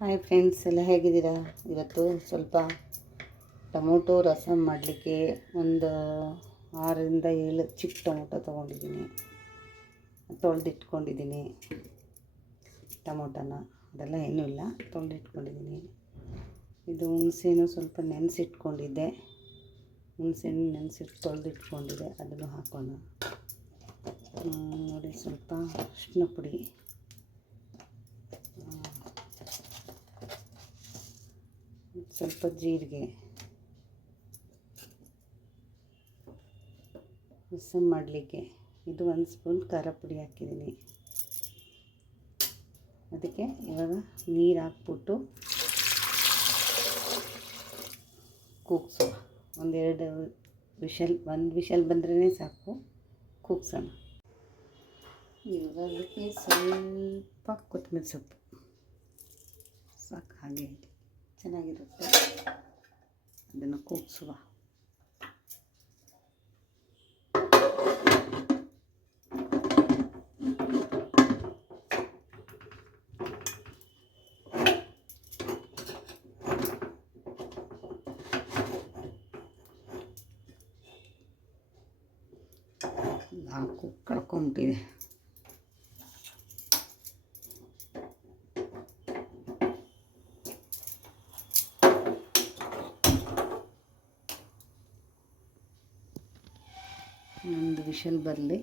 Hi friends ಎಲ್ಲ ಹೇಗಿದ್ದೀರಾ? ಇವತ್ತು ಸ್ವಲ್ಪ ಟೊಮೊಟೊ ರಸಮ್ ಮಾಡಲಿಕ್ಕೆ ಒಂದು ಆರರಿಂದ ಏಳು ಚಿಕ್ಕ ಟೊಮೊಟೊ ತೊಗೊಂಡಿದ್ದೀನಿ. ತೊಳೆದಿಟ್ಕೊಂಡಿದ್ದೀನಿ ಟೊಮೊಟೊನ. ಅದೆಲ್ಲ ಏನೂ ಇಲ್ಲ, ತೊಳೆದಿಟ್ಕೊಂಡಿದ್ದೀನಿ. ಇದು ಹುಣಸೇನು ಸ್ವಲ್ಪ ನೆನೆಸಿಟ್ಕೊಂಡಿದ್ದೆ. ಹುಣಸೆಹಣ್ಣು ನೆನೆಸಿಟ್ಟು ತೊಳೆದಿಟ್ಕೊಂಡಿದ್ದೆ. ಅದನ್ನು ಹಾಕೋಣ. ನೋಡಿ ಸ್ವಲ್ಪ ಅರಿಶಿನ ಪುಡಿ. ಸ್ವಲ್ಪ ಜೀರಿಗೆ. ರಸಮ್ ಮಾಡಲಿಕ್ಕೆ ಇದು ಒಂದು ಸ್ಪೂನ್ ಖಾರ ಪುಡಿ ಹಾಕಿದ್ದೀನಿ. ಅದಕ್ಕೆ ಇವಾಗ ನೀರು ಹಾಕ್ಬಿಟ್ಟು ಕೂಗ್ಸೋ ಒಂದೆರಡು ವಿಷಲ್, ಒಂದು ವಿಷಲ್ ಬಂದ್ರೇ ಸಾಕು. ಕೂಗ್ಸೋಣ. ಇವಾಗ ಅದಕ್ಕೆ ಸ್ವಲ್ಪ ಕೊತ್ತಂಬರಿ ಸೊಪ್ಪು. ಸಾಕು ಹಾಗೆ. ಚೆನ್ನಾಗಿರುತ್ತೆ ಅದನ್ನು ಕೂಗಿಸುವ ನಾಲ್ಕು ಕಳ್ಕೊಂಬಿಟ್ಟಿದೆ ವಿಷಲ್ ಬರಲಿ.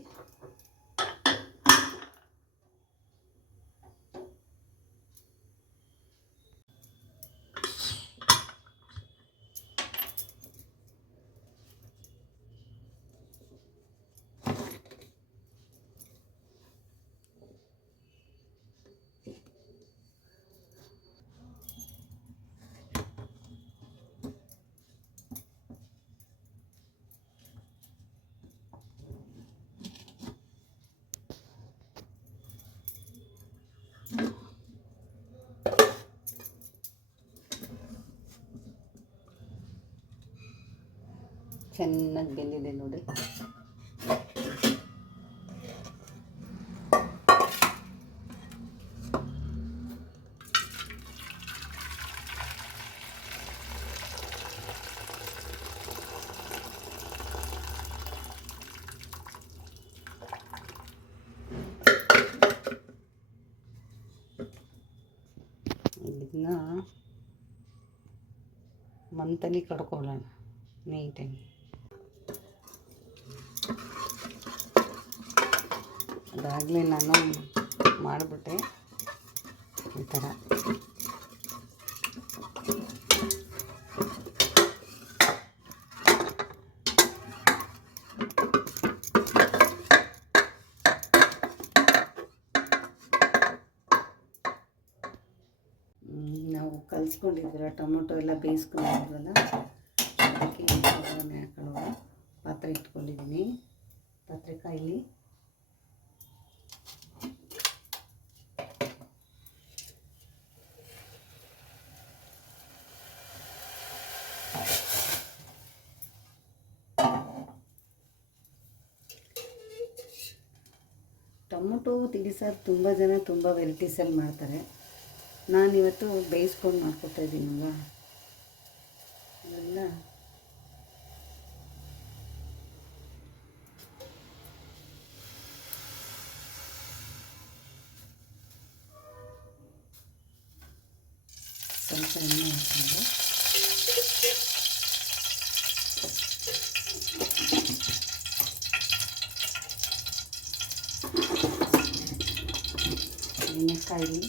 ಚೆನ್ನಾಗಿ ಬೆಂದಿದೆ ನೋಡಿ ಇದನ್ನ ಮಂತಲಿ ಕಡ್ಕೊಳ್ಳೋಣ ನೀಟಾಗಿ ಅದಾಗಲೇ ನಾನು ಮಾಡಿಬಿಟ್ಟೆ. ಈ ಥರ. ನಾವು ಕಲಿಸ್ಕೊಂಡಿದ್ದೀರ, ಟೊಮೊಟೊ ಎಲ್ಲ ಬೇಯಿಸ್ಕೊಂಡಿದ್ವಲ್ಲ ಅದಕ್ಕೆ ಒಗ್ಗರಣೆ ಪಾತ್ರೆ ಇಟ್ಕೊಂಡಿದ್ದೀನಿ. ಪಾತ್ರೆ ಕಾಯಿಲಿ. ಟೊಮೊಟೊ ತಿಳಿಸಾರು ತುಂಬ ಜನ ತುಂಬ ವೆರೈಟೀಸಲ್ಲಿ ಮಾಡ್ತಾರೆ. ನಾನಿವತ್ತು ಬೇಯಿಸ್ಕೊಂಡು ಮಾಡ್ಕೊತಾ ಇದ್ದೀನಲ್ವ? ಅವೆಲ್ಲ ಸ್ವಲ್ಪ ಎಣ್ಣೆ ಹಾಕ್ಕೊಂಡು. ಎಣ್ಣೆ ಕಾಯಿ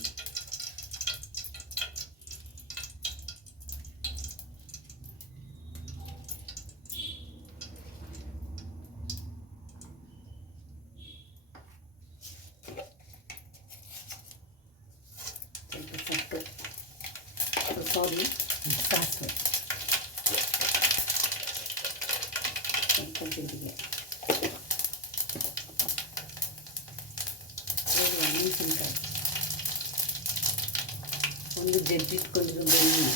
ಸ್ವಲ್ಪ ಸೊಪ್ಪು ಸಾರಿ ಸಾಸಿವೆ ಸ್ವಲ್ಪ ಜೀರಿಗೆ ಇದು ಮೆಣಸಿನ್ಕಾಯಿ ಒಂದು ಜಜ್ಜಿಟ್ಕೊಂಡಿರೋ ಬೆಣ್ಣೆ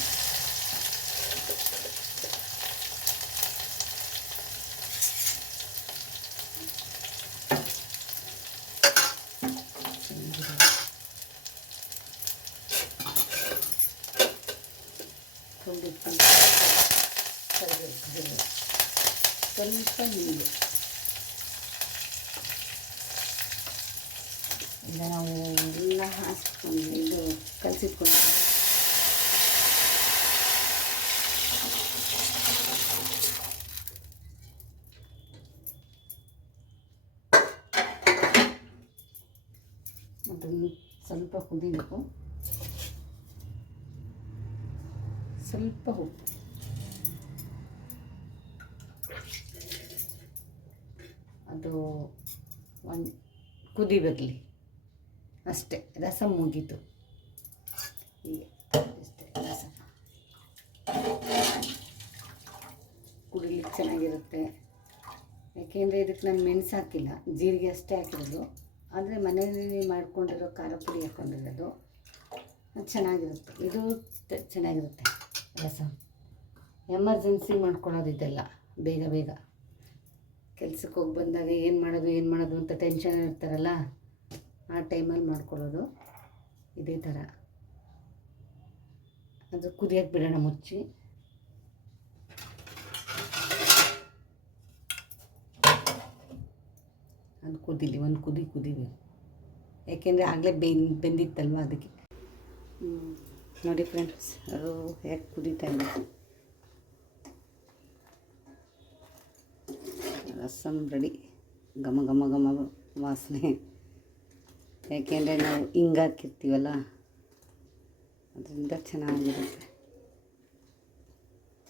ಜೀರಿಗೆ ಇಟ್ಕೊಂಡಿರ್ತೀನಿ ಕರಿಬೇವು ಕರಿಬೇವು ಸ್ವಲ್ಪ ನೀರು ಈಗ ನಾವು ಎಲ್ಲ ಹಾಸ್ಕೊಂಡು ಇದು ಕಲಸಿಟ್ಕೊಂಡು ಅದನ್ನು ಸ್ವಲ್ಪ ಕುದಿಬೇಕು. ಸ್ವಲ್ಪ ಉಪ್ಪು. ಅದು ಒಂದು ಕುದಿ ಬರಲಿ ಅಷ್ಟೇ, ರಸ ಮುಗೀತು. ಹೀಗೆ ಅಷ್ಟೇ ರಸ. ಕುಡಿಲಿಕ್ಕೆ ಚೆನ್ನಾಗಿರುತ್ತೆ. ಯಾಕೆಂದರೆ ಇದಕ್ಕೆ ನಾನು ಮೆಣಸು ಹಾಕಿಲ್ಲ, ಜೀರಿಗೆ ಅಷ್ಟೇ ಹಾಕಿರೋದು. ಆದರೆ ಮನೆಯಲ್ಲಿ ಮಾಡಿಕೊಂಡಿರೋ ಖಾರ ಪುಡಿ ಹಾಕ್ಕೊಂಡಿರೋದು ಅದು ಚೆನ್ನಾಗಿರುತ್ತೆ. ಇದು ಚೆನ್ನಾಗಿರುತ್ತೆ. ರಸ. ಎಮರ್ಜೆನ್ಸಿ ಮಾಡ್ಕೊಳ್ಳೋದು ಇದೆಲ್ಲ. ಬೇಗ ಬೇಗ. ಕೆಲ್ಸಕ್ಕೆ ಹೋಗಿ ಬಂದಾಗ ಏನು ಮಾಡೋದು ಏನು ಮಾಡೋದು ಅಂತ ಟೆನ್ಷನ್ ಇರ್ತಾರಲ್ಲ, ಆ ಟೈಮಲ್ಲಿ ಮಾಡ್ಕೊಳ್ಳೋದು ಇದೇ ಥರ. ಅದು ಕುದಿಯೋಕ್ಕೆ ಬಿಡೋಣ ಮುಚ್ಚಿ. ಅದು ಕುದಿಲಿ, ಒಂದು ಕುದಿ ಕುದಿಬೇಕು ಯಾಕೆಂದರೆ ಆಗಲೇ ಬೆನ್ ಬೆಂದಿತ್ತಲ್ವ ಅದಕ್ಕೆ. ನೋಡಿ ಫ್ರೆಂಡ್ಸ್ ಅದು ಹೇಗೆ ಕುದೀತಾ ಇದೆ ರಸಮ್ ರೆಡಿ. ಘಮ ಘಮ ಘಮ ವಾಸನೆ. ಯಾಕೆಂದರೆ ನಾವು ಹಿಂಗೆ ಹಾಕಿರ್ತೀವಲ್ಲ, ಅದರಿಂದ ಚೆನ್ನಾಗಿರುತ್ತೆ.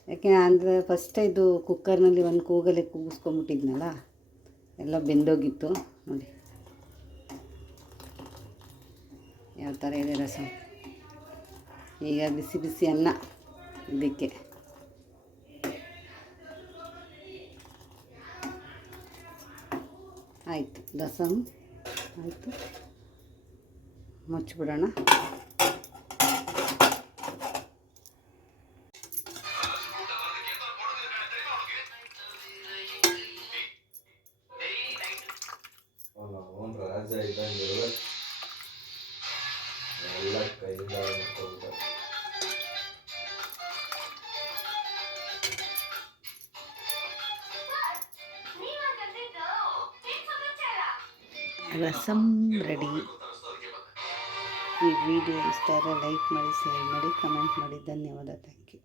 ಯಾಕೆ ಅಂದರೆ ಫಸ್ಟೇ ಇದು ಕುಕ್ಕರ್ನಲ್ಲಿ ಒಂದು ಕೂಗಲೇ ಕೂಗಿಸ್ಕೊಂಬಿಟ್ಟಿದ್ನಲ್ಲ ಎಲ್ಲ ಬೆಂದೋಗಿತ್ತು. ನೋಡಿ. ಯಾವ ಥರ ಇದೆ ರಸ. ಈಗ ಬಿಸಿ ಬಿಸಿ ಅನ್ನ ಇದಕ್ಕೆ. ಆಯಿತು. ರಸಮ್ ಆಯಿತು. ಮುಚ್ಚಿಬಿಡೋಣ. ರಸಮ್ ರೆಡಿ. ಈ ವಿಡಿಯೋ ಇಷ್ಟ ಆದರೆ ಲೈಕ್ ಮಾಡಿ ಶೇರ್ ಮಾಡಿ ಕಮೆಂಟ್ ಮಾಡಿ. ಧನ್ಯವಾದ. Thank you